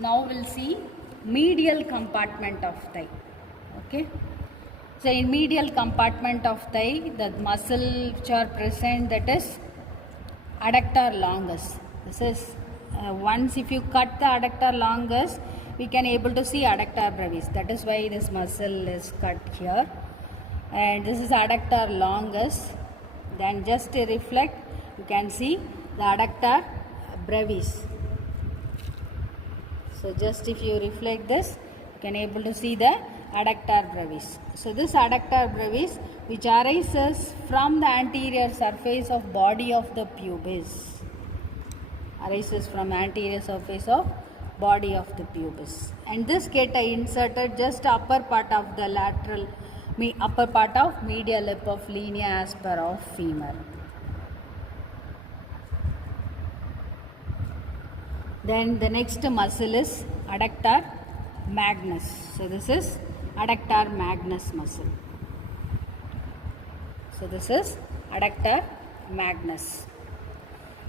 Now we'll see medial compartment of thigh. Okay. So in medial compartment of thigh, the muscle which are present, that is adductor longus. This is once if you cut the adductor longus, we can able to see adductor brevis. That is why this muscle is cut here. And this is adductor longus. Then just to reflect, you can see the adductor brevis. So just if you reflect this, you can able to see the adductor brevis. So this adductor brevis, which arises from the anterior surface of body of the pubis, arises from anterior surface of body of the pubis, and this get inserted just upper part of the lateral, upper part of medial lip of linea aspera of femur. Then the next muscle is adductor magnus. So this is adductor magnus muscle. So this is adductor magnus.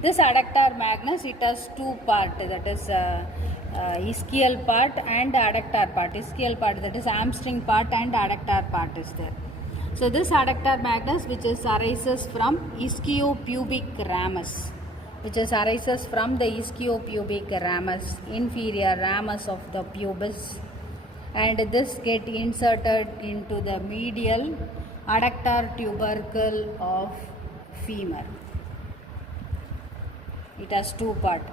This adductor magnus, it has two parts, that is ischial part and adductor part. Ischial part, that is hamstring part, and adductor part is there. So this adductor magnus, which is arises from ischiopubic ramus, which is arises from the ischiopubic ramus, inferior ramus of the pubis, and this get inserted into the medial adductor tubercle of femur. It has two parts.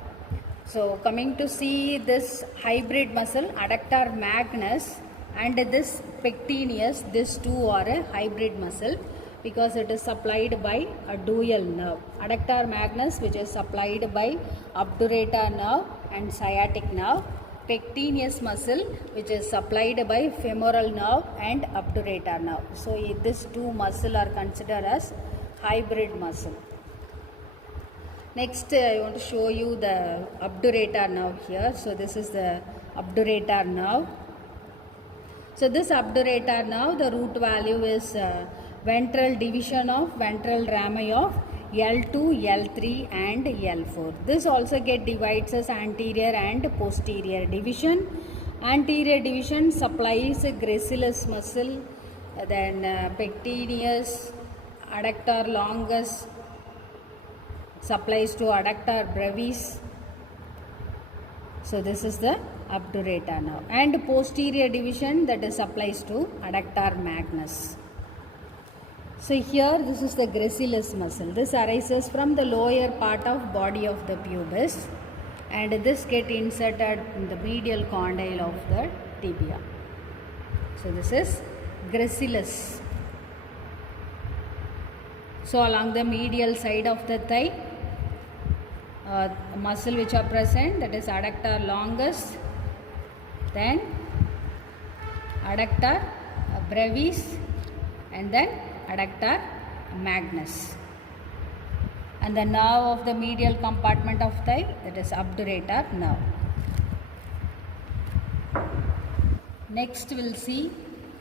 So coming to see this hybrid muscle, adductor magnus and this pectineus, these two are a hybrid muscle because it is supplied by a dual nerve. Adductor magnus, which is supplied by obturator nerve and sciatic nerve. Pectineus muscle, which is supplied by femoral nerve and obturator nerve. So these two muscles are considered as hybrid muscle. Next, I want to show you the obturator nerve here. So this is the obturator nerve. So this obturator nerve, the root value is ventral division of ventral rami of L2, L3 and L4. This also get divides as anterior and posterior division. Anterior division supplies gracilis muscle, then pectineus, adductor longus supplies to adductor brevis. So this is the obturator nerve, and posterior division, that is supplies to adductor magnus. So here this is the gracilis muscle. This arises from the lower part of body of the pubis, and this get inserted in the medial condyle of the tibia. So this is gracilis. So along the medial side of the thigh, muscle which are present, that is adductor longus, then adductor brevis, and then adductor magnus. And the nerve of the medial compartment of thigh, that is obturator nerve. Next we will see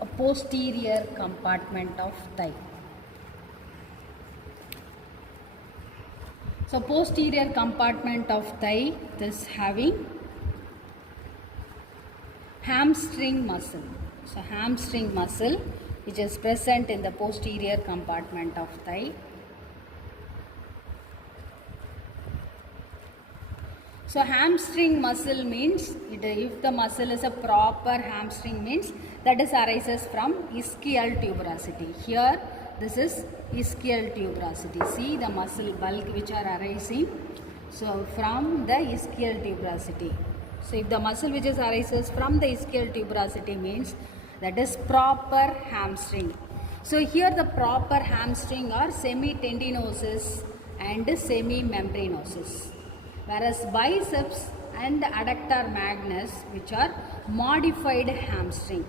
a posterior compartment of thigh. So posterior compartment of thigh is having hamstring muscle. So hamstring muscle, which is present in the posterior compartment of thigh. So hamstring muscle means, if the muscle is a proper hamstring, means that is arises from ischial tuberosity. Here this is ischial tuberosity. See the muscle bulk which are arising. So from the ischial tuberosity. So if the muscle which is arises from the ischial tuberosity means that is proper hamstring. So here the proper hamstring are semi-tendinosus and semi-membranosus, whereas biceps and adductor magnus, which are modified hamstring,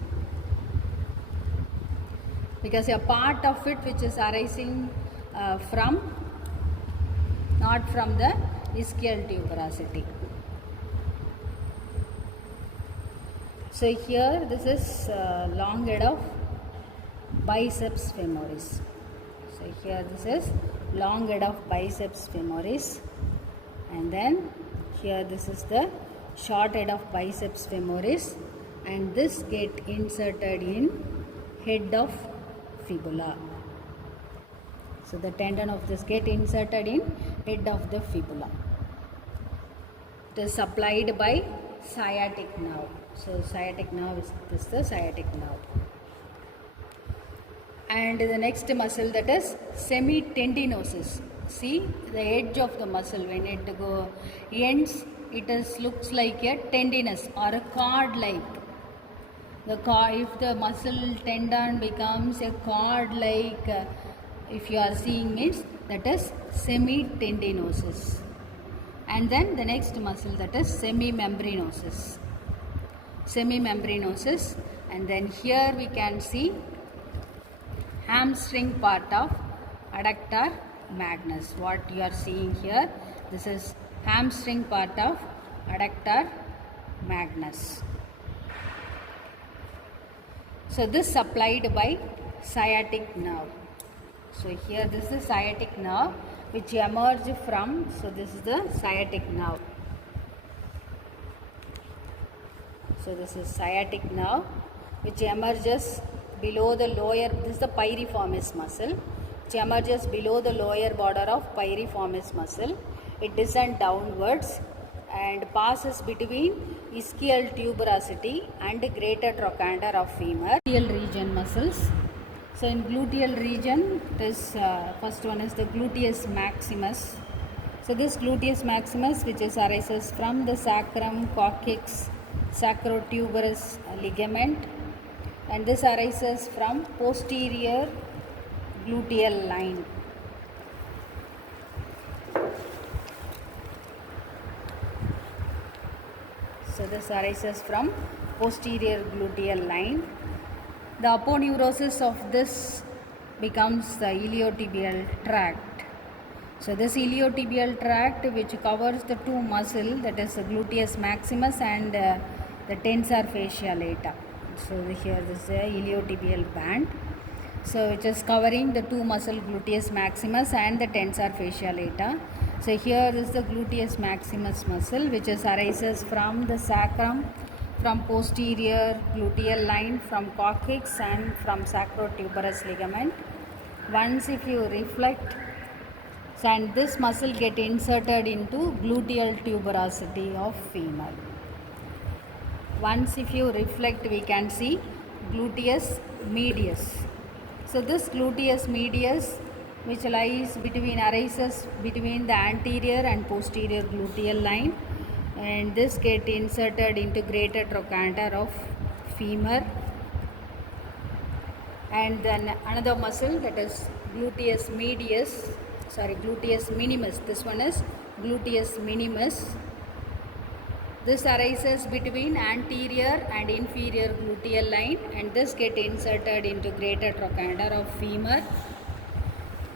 because a part of it which is arising not from the ischial tuberosity. So here this is long head of biceps femoris. So here this is long head of biceps femoris, and then here this is the short head of biceps femoris, and this get inserted in head of fibula. So the tendon of this get inserted in head of the fibula. It is supplied by sciatic nerve. So sciatic nerve is this the sciatic nerve. And the next muscle, that is semitendinosus. See the edge of the muscle, when it ends, it looks like a tendinous or a cord like. If the muscle tendon becomes a cord like, if you are seeing, means that is semitendinosus. And then the next muscle, that is semimembranosus. Semimembranosus. And then here we can see hamstring part of adductor magnus. What you are seeing here, this is hamstring part of adductor magnus. So this supplied by sciatic nerve. So here this is the sciatic nerve which emerge from, so this is the sciatic nerve. So this is sciatic nerve which emerges below the lower, this is the piriformis muscle, which emerges below the lower border of piriformis muscle. It descends downwards and passes between ischial tuberosity and greater trochanter of femur. Gluteal region muscles. So in gluteal region, this first one is the gluteus maximus. So this gluteus maximus, which arises from the sacrum coccyx sacrotuberous ligament, and this arises from posterior gluteal line. So this arises from posterior gluteal line. The aponeurosis of this becomes the iliotibial tract. So this iliotibial tract, which covers the two muscles, that is the gluteus maximus and the tensor fascia lata. So here this is the iliotibial band, so which is covering the two muscle, gluteus maximus and the tensor fascia lata. So here is the gluteus maximus muscle, which arises from the sacrum, from posterior gluteal line, from coccyx and from sacrotuberous ligament. Once if you reflect, and this muscle get inserted into gluteal tuberosity of femur. Once if you reflect, we can see gluteus medius. So this gluteus medius, which arises between the anterior and posterior gluteal line, and this get inserted into greater trochanter of femur. And then another muscle, that is gluteus minimus. This one is gluteus minimus. This arises between anterior and inferior gluteal line, and this get inserted into greater trochanter of femur.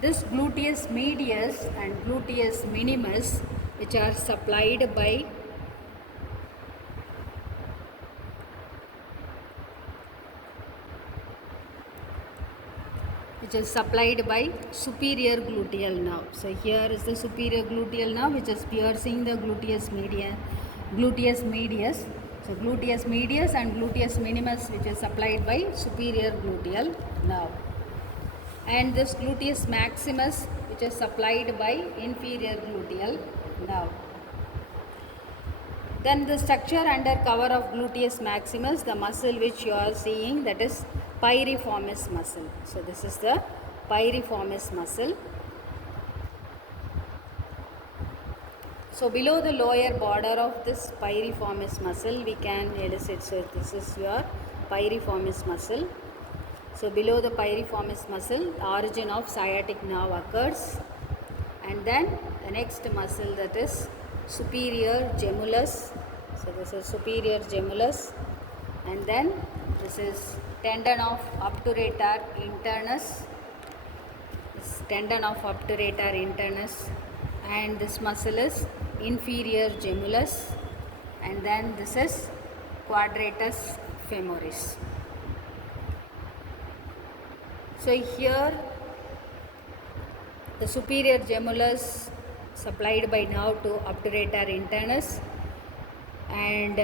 This gluteus medius and gluteus minimus, which are supplied by superior gluteal nerve. So here is the superior gluteal nerve, which is piercing the gluteus medius. So gluteus medius and gluteus minimus, which is supplied by superior gluteal nerve. And this gluteus maximus, which is supplied by inferior gluteal nerve. Then the structure under cover of gluteus maximus, the muscle which you are seeing, that is piriformis muscle. So this is the piriformis muscle. So below the lower border of this piriformis muscle, we can elicit. So this is your piriformis muscle. So below the piriformis muscle, the origin of sciatic nerve occurs. And then the next muscle, that is superior gemellus. So this is superior gemellus. And then this is tendon of obturator internus. This tendon of obturator internus. And this muscle is inferior gemellus, and then this is quadratus femoris. So here the superior gemellus supplied by nerve to obturator internus, and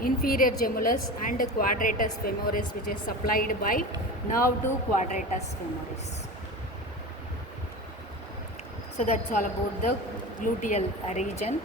inferior gemellus and quadratus femoris, which is supplied by nerve to quadratus femoris. So that's all about the gluteal region.